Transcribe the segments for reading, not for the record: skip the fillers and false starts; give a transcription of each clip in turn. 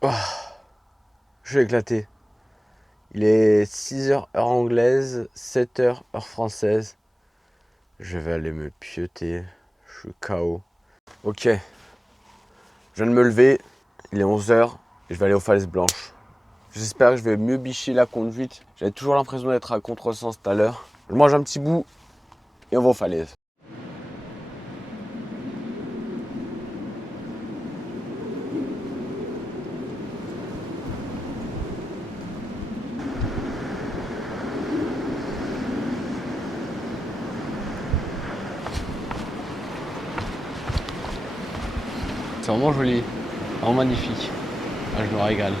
Oh, je suis éclaté. Il est 6 heures heure anglaise, 7 heures heure française. Je vais aller me pieuter. Je suis KO. Ok, je viens de me lever. Il est 11 heures et je vais aller aux falaises blanches. J'espère que je vais mieux bicher la conduite. J'avais toujours l'impression d'être à contresens tout à l'heure. Je mange un petit bout et on va aux falaises. C'est vraiment joli, vraiment magnifique. Ah, je me régale.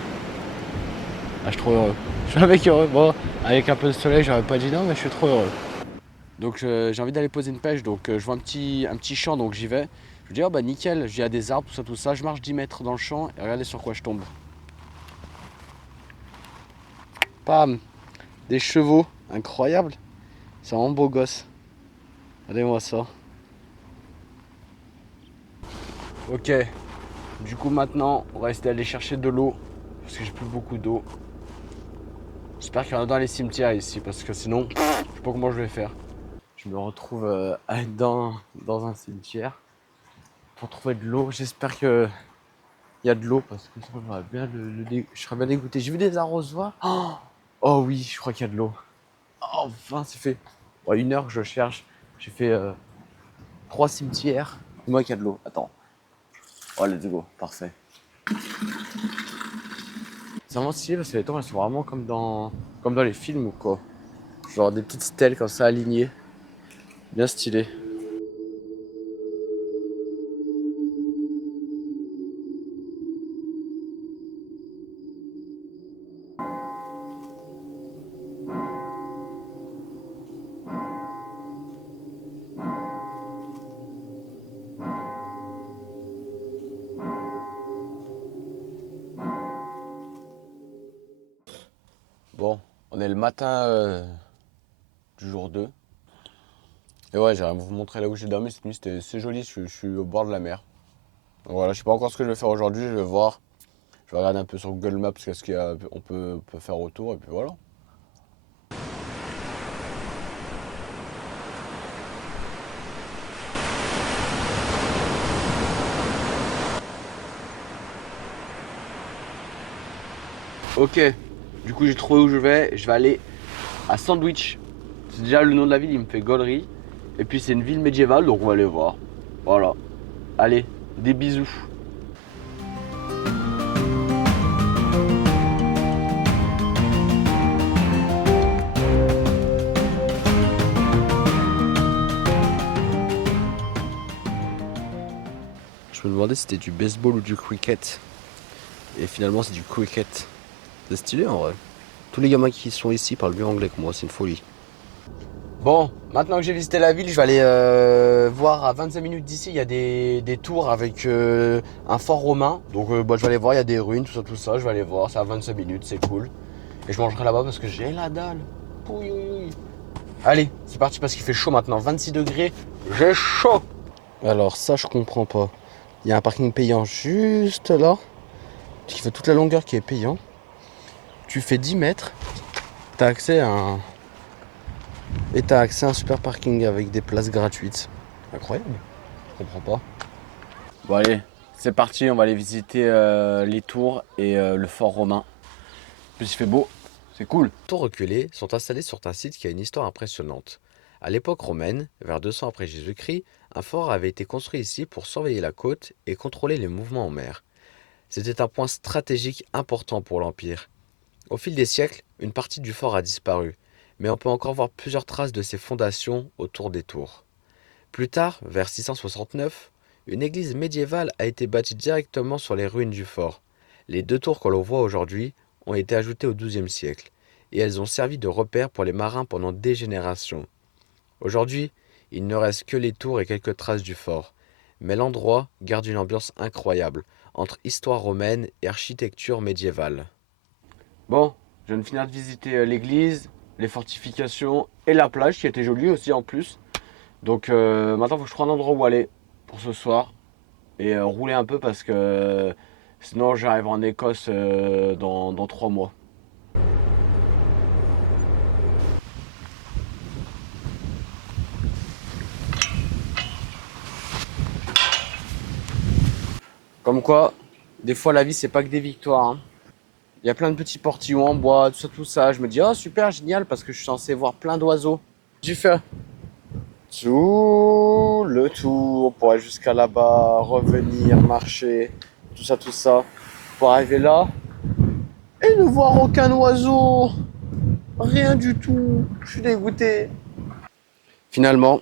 Ah, je suis trop heureux. Je suis avec heureux. Bon, avec un peu de soleil, j'aurais pas dit non, mais je suis trop heureux. Donc j'ai envie d'aller poser une pêche, donc je vois un petit champ, donc j'y vais. Je me dis, oh bah nickel, il y a des arbres, tout ça. Je marche 10 mètres dans le champ et regardez sur quoi je tombe. Pam, des chevaux, incroyable. C'est vraiment beau gosse. Regardez-moi ça. Ok, du coup maintenant, on va essayer d'aller chercher de l'eau, parce que j'ai plus beaucoup d'eau. J'espère qu'il y en a dans les cimetières ici, parce que sinon, je sais pas comment je vais faire. Je me retrouve à être dans un cimetière pour trouver de l'eau. J'espère qu'il y a de l'eau, parce que sinon, je serais bien dégoûté. J'ai vu des arrosoirs. Oh oui, je crois qu'il y a de l'eau. Oh, enfin, c'est fait. Bon, 1 heure que je cherche. J'ai fait 3 cimetières. Dis-moi qu'il y a de l'eau. Attends. Oh, let's go. Parfait. C'est vraiment stylé parce que les tours, elles sont vraiment comme dans les films ou quoi. Genre des petites stèles comme ça alignées. Bien stylé. Bon, on est le matin du jour 2. Et ouais, j'aimerais vous montrer là où j'ai dormi cette nuit. C'est joli, je suis au bord de la mer. Donc voilà, je sais pas encore ce que je vais faire aujourd'hui. Je vais voir. Je vais regarder un peu sur Google Maps qu'est-ce qu'on peut faire autour. Et puis voilà. Ok, du coup j'ai trouvé où je vais. Je vais aller à Sandwich. C'est déjà le nom de la ville, il me fait gaulerie. Et puis c'est une ville médiévale, donc on va aller voir. Voilà. Allez, des bisous. Je me demandais si c'était du baseball ou du cricket. Et finalement c'est du cricket. C'est stylé en vrai. Tous les gamins qui sont ici parlent mieux anglais que moi, c'est une folie. Bon, maintenant que j'ai visité la ville, je vais aller voir à 25 minutes d'ici, il y a des tours avec un fort romain. Donc bah, je vais aller voir, il y a des ruines, tout ça, je vais aller voir, c'est à 25 minutes, c'est cool. Et je mangerai là-bas parce que j'ai la dalle. Pouille, ouille, ouille. Allez, c'est parti parce qu'il fait chaud maintenant, 26 degrés, j'ai chaud. Alors ça je comprends pas. Il y a un parking payant juste là, qui fait toute la longueur qui est payant. Tu fais 10 mètres, t'as accès à un... Et t'as accès à un super parking avec des places gratuites. Incroyable, je comprends pas. Bon allez, c'est parti, on va aller visiter les tours et le fort romain. En plus il fait beau, c'est cool. Les tours reculées sont installées sur un site qui a une histoire impressionnante. À l'époque romaine, vers 200 après Jésus-Christ, un fort avait été construit ici pour surveiller la côte et contrôler les mouvements en mer. C'était un point stratégique important pour l'Empire. Au fil des siècles, une partie du fort a disparu, mais on peut encore voir plusieurs traces de ses fondations autour des tours. Plus tard, vers 669, une église médiévale a été bâtie directement sur les ruines du fort. Les deux tours que l'on voit aujourd'hui ont été ajoutées au XIIe siècle, et elles ont servi de repère pour les marins pendant des générations. Aujourd'hui, il ne reste que les tours et quelques traces du fort, mais l'endroit garde une ambiance incroyable, entre histoire romaine et architecture médiévale. Bon, je viens de finir de visiter l'église, les fortifications et la plage qui était jolie aussi en plus. Donc maintenant, il faut que je trouve un endroit où aller pour ce soir et rouler un peu parce que Sinon, j'arrive en Écosse dans 3 mois. Comme quoi, des fois la vie c'est pas que des victoires, hein. Il y a plein de petits portillons en bois, tout ça. Je me dis, oh super, génial, parce que je suis censé voir plein d'oiseaux. J'ai fait tout le tour pour aller jusqu'à là-bas, revenir, marcher, tout ça, pour arriver là et ne voir aucun oiseau. Rien du tout. Je suis dégoûté. Finalement,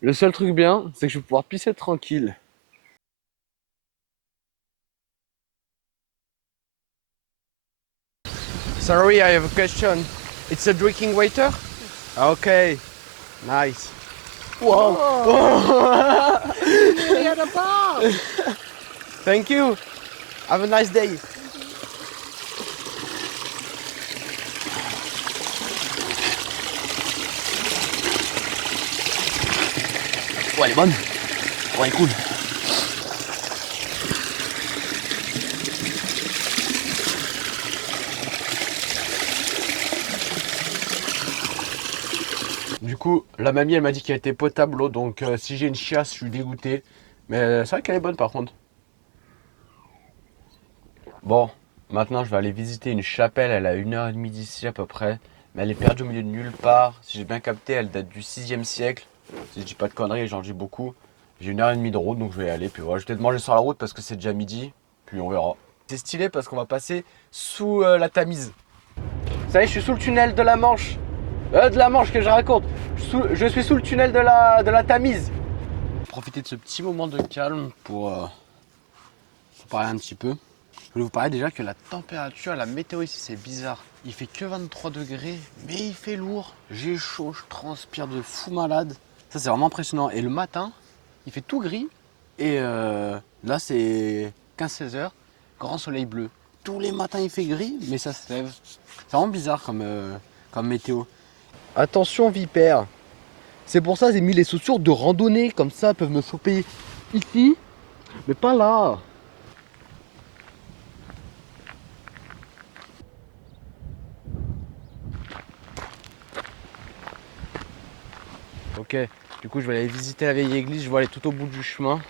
le seul truc bien, c'est que je vais pouvoir pisser tranquille. Sorry, I have a question. It's a drinking water? Okay, nice. Wow. Thank you. Have a nice day. Ouais, elle est bonne. Ouais, cool. Du coup, la mamie, elle m'a dit qu'elle était potable l'eau, donc si j'ai une chiasse, je suis dégoûté. Mais c'est vrai qu'elle est bonne par contre. Bon, maintenant je vais aller visiter une chapelle, elle est à 1h30 d'ici à peu près. Mais elle est perdue au milieu de nulle part. Si j'ai bien capté, elle date du 6e siècle. Si je dis pas de conneries, j'en dis beaucoup. J'ai 1h30 de route, donc je vais y aller. Puis voilà, je vais peut-être manger sur la route parce que c'est déjà midi. Puis on verra. C'est stylé parce qu'on va passer sous la Tamise. Ça y est, je suis sous le tunnel de la Manche. De la Manche que je raconte. Je suis sous le tunnel de la Tamise. Profiter de ce petit moment de calme pour parler un petit peu. Je voulais vous parler déjà que la température, la météo ici, c'est bizarre. Il fait que 23 degrés, mais il fait lourd. J'ai chaud, je transpire de fou malade. Ça, c'est vraiment impressionnant. Et le matin, il fait tout gris. Et là, c'est 15-16 heures, grand soleil bleu. Tous les matins, il fait gris, mais ça se lève. C'est vraiment bizarre comme météo. Attention, vipère. C'est pour ça que j'ai mis les chaussures de randonnée. Comme ça, elles peuvent me choper ici, mais pas là. Ok, du coup je vais aller visiter la vieille église, je vais aller tout au bout du chemin.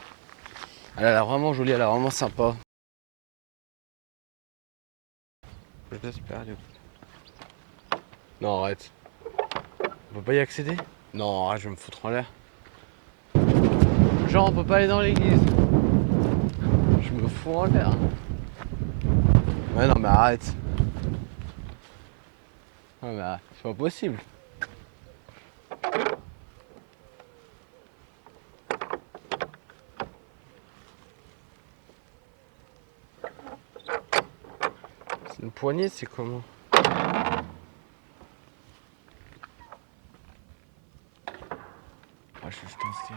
Elle a l'air vraiment jolie, elle a l'air vraiment sympa. J'espère. Non, arrête. On peut pas y accéder? Non, arrête, je vais me foutre en l'air. Genre, on peut pas aller dans l'église. Je me fous en l'air. Ouais, non, mais arrête. Ouais, mais c'est pas possible. C'est une poignée, c'est comment? Ah, je suis juste un steak.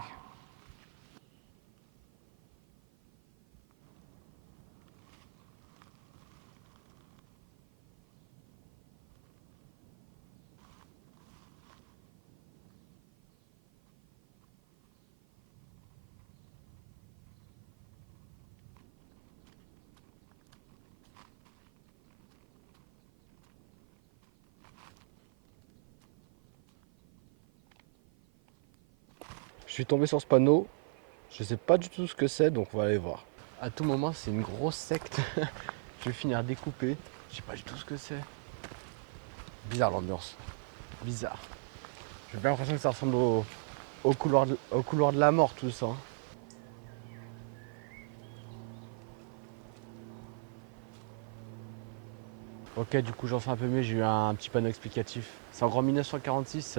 Je suis tombé sur ce panneau. Je sais pas du tout ce que c'est, donc on va aller voir. À tout moment, c'est une grosse secte. Je vais finir découpé. Je sais pas du tout ce que c'est. Bizarre l'ambiance. Bizarre. J'ai bien l'impression que ça ressemble au couloir de la mort, tout ça. Ok, du coup j'en sais un peu mieux, j'ai eu un petit panneau explicatif. C'est en 1946,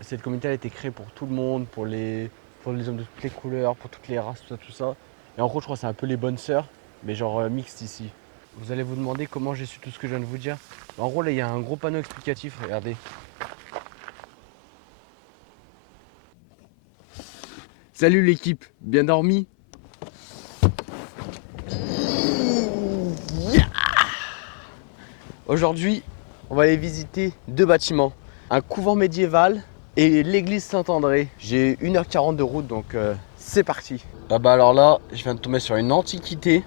cette communauté a été créée pour tout le monde, pour les hommes de toutes les couleurs, pour toutes les races, tout ça. Et en gros, je crois que c'est un peu les bonnes sœurs, mais genre mixtes ici. Vous allez vous demander comment j'ai su tout ce que je viens de vous dire. En gros, là, il y a un gros panneau explicatif, regardez. Salut l'équipe, bien dormi? Aujourd'hui, on va aller visiter 2 bâtiments. Un couvent médiéval et l'église Saint-André. J'ai 1h40 de route, donc c'est parti. Ah bah alors là, je viens de tomber sur une antiquité.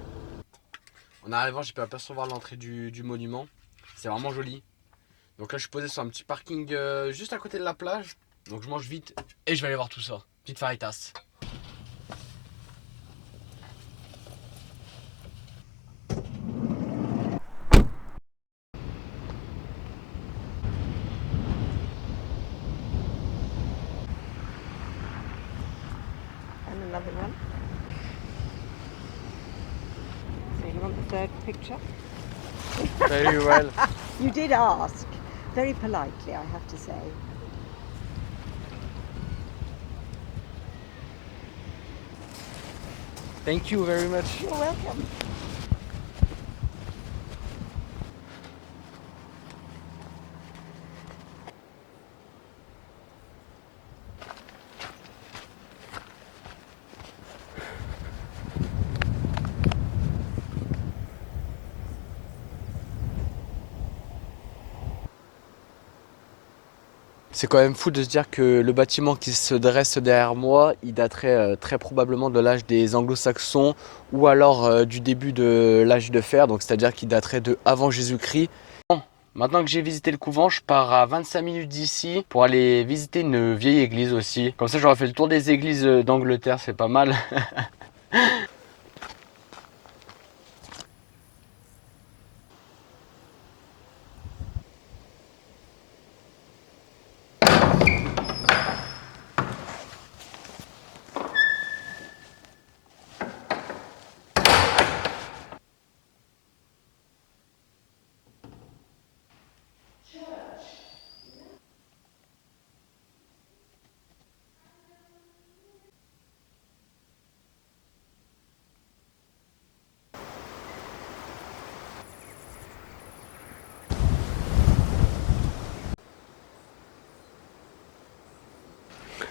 En arrivant, j'ai pu apercevoir l'entrée du monument. C'est vraiment joli. Donc là, je suis posé sur un petit parking juste à côté de la plage. Donc je mange vite et je vais aller voir tout ça. Petite faritas. And another one. So you want the third picture? Very well. You did ask, very politely, I have to say. Thank you very much. You're welcome. C'est quand même fou de se dire que le bâtiment qui se dresse derrière moi, il daterait très probablement de l'âge des Anglo-Saxons ou alors du début de l'âge de fer, donc c'est-à-dire qu'il daterait de avant Jésus-Christ. Bon, maintenant que j'ai visité le couvent, je pars à 25 minutes d'ici pour aller visiter une vieille église aussi. Comme ça, j'aurai fait le tour des églises d'Angleterre, c'est pas mal.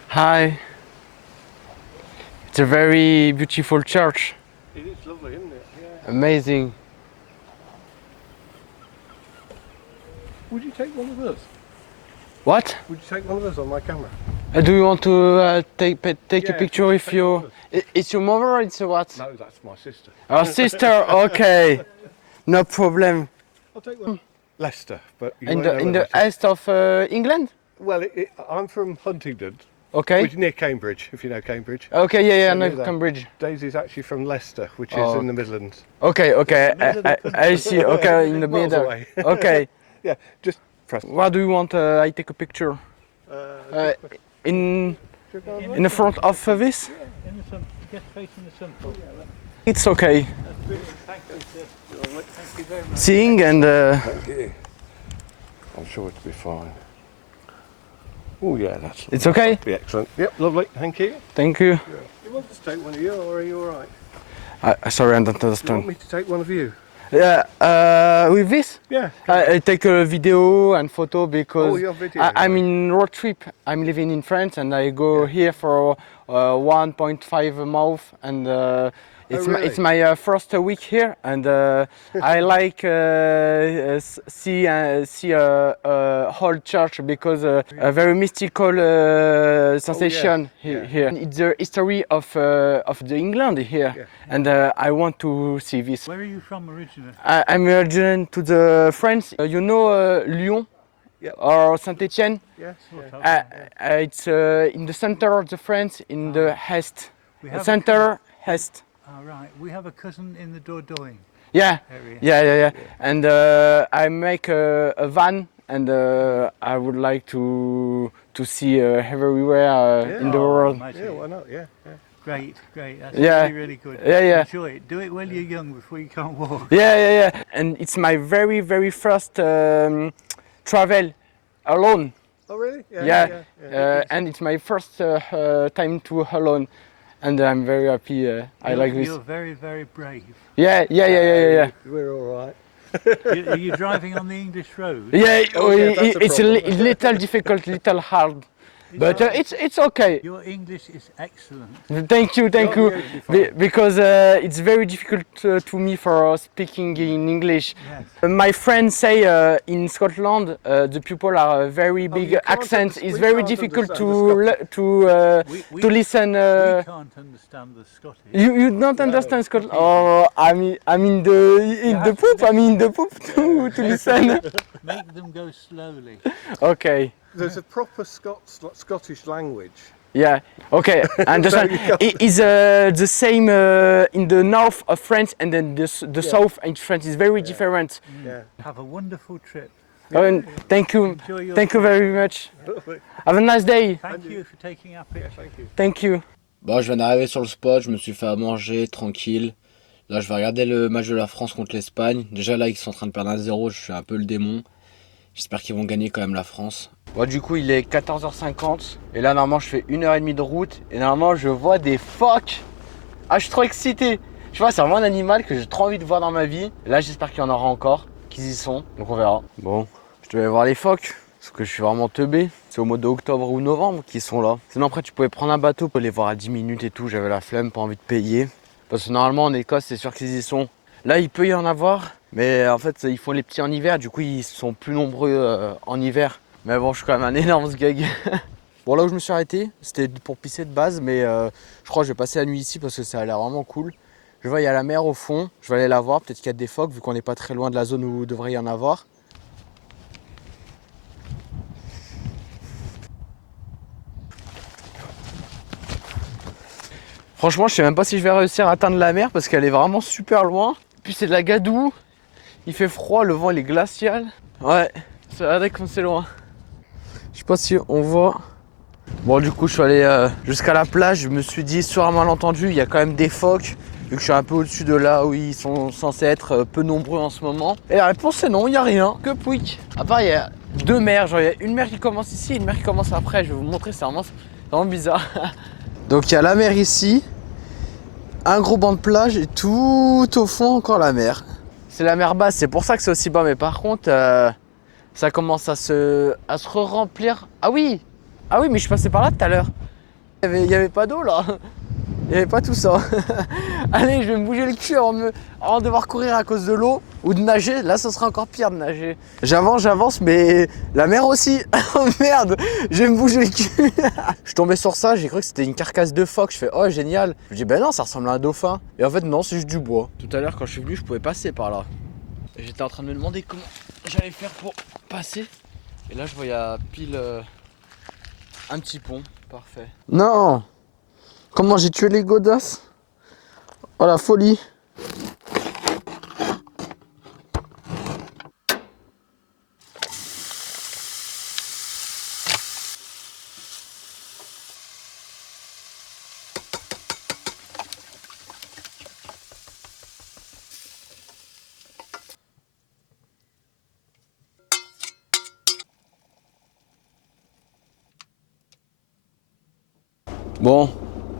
Hi. It's a very beautiful church. It is lovely, isn't it? Yeah. Amazing. Would you take one of us? What? Would you take one of us on my camera? Do you want to take a Yeah, picture if take you... one of us. It's your mother or it's your what? No, that's my sister. Our sister, okay. No problem. I'll take one. Leicester, but you In won't know the where that is. east of England? Well, I'm from Huntingdon, Okay. which is near Cambridge, if you know Cambridge. Okay, yeah, So I know near there. Cambridge. Daisy's actually from Leicester, which Oh. is in the Midlands. Okay, okay, I see. Okay, in the Miles middle. away. Okay. Yeah, just press. What do you want? I take a picture. In the front of this? In the sun, just facing the sun. It's okay. That's brilliant. Thank you, sir. Thank you very much. Seeing and Thank you. I'm sure it'll be fine. Oh yeah, that's. it's okay. Be excellent. Yep, lovely. Thank you. Thank you. You want us to take one of you, or are you all right? Sorry, I don't Do you want understand. me to take one of you? Yeah, with this? Yeah. I take a video and photo because Oh, your video. I'm in road trip. I'm living in France and I go here for 1.5 month and really? it's my first week here and I like see a whole church because a very mystical sensation yeah. here. It's the history of the England here Yeah. and I want to see this. Where are you from originally? I'm original to the France. You know Lyon Yep. or Saint-Étienne? Yes. Sort Yeah. of. It's in the center of the France, in the Est. We The have center Est. Oh, right. We have a cousin in the Dordogne Yeah, area. yeah. And I make a van, and I would like to see everywhere in the Oh, world. imagine. Yeah, why not? Yeah. Yeah. Great. That's Yeah. really, really good. Yeah. Enjoy it. Do it while you're young before you can't walk. Yeah. And it's my very first travel alone. Oh, really? Yeah. And it's my first time to alone, and I'm very happy. I like this. You're very, very brave. Yeah. We're all right. Are you driving on the English road? Yeah, Oh, yeah, that's a it's a problem. little difficult, little hard. But it's okay. Your English is excellent. Thank you. You're beautiful. Because it's very difficult to me for speaking in English. Yes. My friends say in Scotland the people are very big you can't accent. understand- It's we very can't difficult understand to listen. We can't understand the Scottish. You don't understand Scotland? Oh, I'm in the poop. I'm in the poop to listen. Make them go slowly. Okay. There's a proper Scottish language. Yeah. Okay. I understand. It is the same in the north of France, and then the south in France is very different. Yeah. Have a wonderful trip. Oh, thank you. Enjoy your Thank you very much. Have a nice day. Thank you for taking our picture. Thank you. Thank you. Bon, je viens d'arriver sur le spot, je me suis fait à manger, tranquille. Là, je vais regarder le match de la France contre l'Espagne. Déjà, là, ils sont en train de perdre 1-0, je suis un peu le démon. J'espère qu'ils vont gagner quand même la France. Bon, du coup, il est 14h50. Et là, normalement, je fais 1h30 de route. Et normalement, je vois des phoques. Ah, je suis trop excité. Tu vois, c'est vraiment un animal que j'ai trop envie de voir dans ma vie. Et là, j'espère qu'il y en aura encore, qu'ils y sont. Donc, on verra. Bon, je devais voir les phoques. Parce que je suis vraiment teubé. C'est au mois d'octobre ou novembre qu'ils sont là. Sinon, après, tu pouvais prendre un bateau pour les voir à 10 minutes et tout. J'avais la flemme, pas envie de payer. Parce que normalement, en Écosse, c'est sûr qu'ils y sont. Là, il peut y en avoir. Mais en fait, ils font les petits en hiver. Du coup, ils sont plus nombreux en hiver. Mais bon, je suis quand même un énorme sgeg. Bon, là où je me suis arrêté, c'était pour pisser de base. Mais je crois que je vais passer la nuit ici parce que ça a l'air vraiment cool. Je vois, il y a la mer au fond. Je vais aller la voir. Peut-être qu'il y a des phoques vu qu'on n'est pas très loin de la zone où il devrait y en avoir. Franchement, je sais même pas si je vais réussir à atteindre la mer parce qu'elle est vraiment super loin. Puis c'est de la gadoue. Il fait froid, le vent il est glacial. Ouais, ça a l'air comme c'est loin. Je sais pas si on voit. Bon, du coup, je suis allé jusqu'à la plage. Je me suis dit, sur un malentendu, il y a quand même des phoques. Vu que je suis un peu au-dessus de là où ils sont censés être peu nombreux en ce moment. Et la réponse c'est non, il n'y a rien. Que pouic. À part, il y a deux mers. Genre, il y a une mer qui commence ici et une mer qui commence après. Je vais vous montrer, c'est vraiment bizarre. Donc, il y a la mer ici. Un gros banc de plage et tout au fond encore la mer. C'est la mer basse, c'est pour ça que c'est aussi bas. Mais par contre, ça commence à se remplir. Ah oui, mais je suis passé par là tout à l'heure. Il y avait pas d'eau là. Il n'y avait pas tout ça. Allez, je vais me bouger le cul avant de devoir courir à cause de l'eau ou de nager. Là, ce sera encore pire de nager. J'avance, mais la mer aussi. Oh merde, je vais me bouger le cul. Je suis tombé sur ça, j'ai cru que c'était une carcasse de phoque. Je fais, oh génial. Je me dis, ben non, ça ressemble à un dauphin. Et en fait, non, c'est juste du bois. Tout à l'heure, quand je suis venu, je pouvais passer par là. Et j'étais en train de me demander comment j'allais faire pour passer. Et là, je vois, il y a pile un petit pont. Parfait. Non! Comment j'ai tué les godasses? Oh la folie! Bon,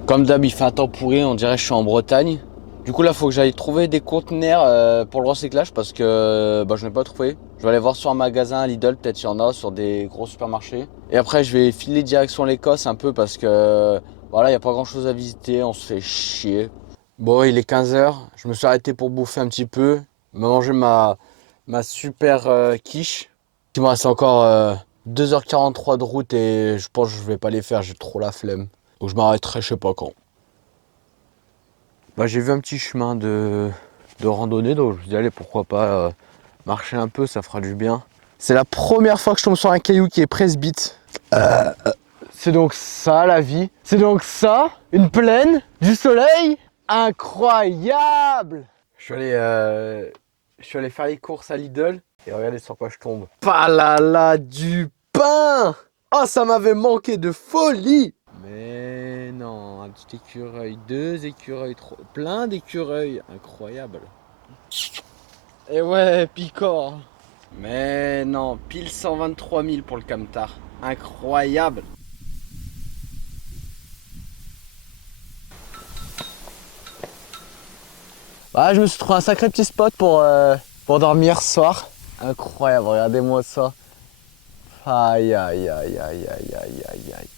comme d'hab, il fait un temps pourri, on dirait que je suis en Bretagne. Du coup, là, il faut que j'aille trouver des conteneurs pour le recyclage parce que je n'ai pas trouvé. Je vais aller voir sur un magasin Lidl, peut-être qu'il y en a sur des gros supermarchés. Et après, je vais filer direction l'Écosse un peu parce que voilà, il n'y a pas grand chose à visiter, on se fait chier. Bon, il est 15h, je me suis arrêté pour bouffer un petit peu, me manger ma super quiche. Il me reste encore 2h43 de route et je pense que je vais pas les faire, j'ai trop la flemme. Donc je m'arrêterai je sais pas quand. J'ai vu un petit chemin de randonnée, donc je me suis dit allez pourquoi pas marcher un peu, ça fera du bien. C'est la première fois que je tombe sur un caillou qui est presbyte. C'est donc ça la vie. C'est donc ça, une plaine, du soleil. Incroyable! Je suis allé faire les courses à Lidl et regardez sur quoi je tombe. Palala, du pain! Oh, ça m'avait manqué de folie! Mais non, un petit écureuil, deux écureuils, plein d'écureuils, incroyable. Et ouais, Picor. Mais non, pile 123 000 pour le camtar, incroyable. Je me suis trouvé un sacré petit spot pour dormir ce soir. Incroyable, regardez-moi ça. Aïe aïe aïe aïe aïe aïe aïe aïe.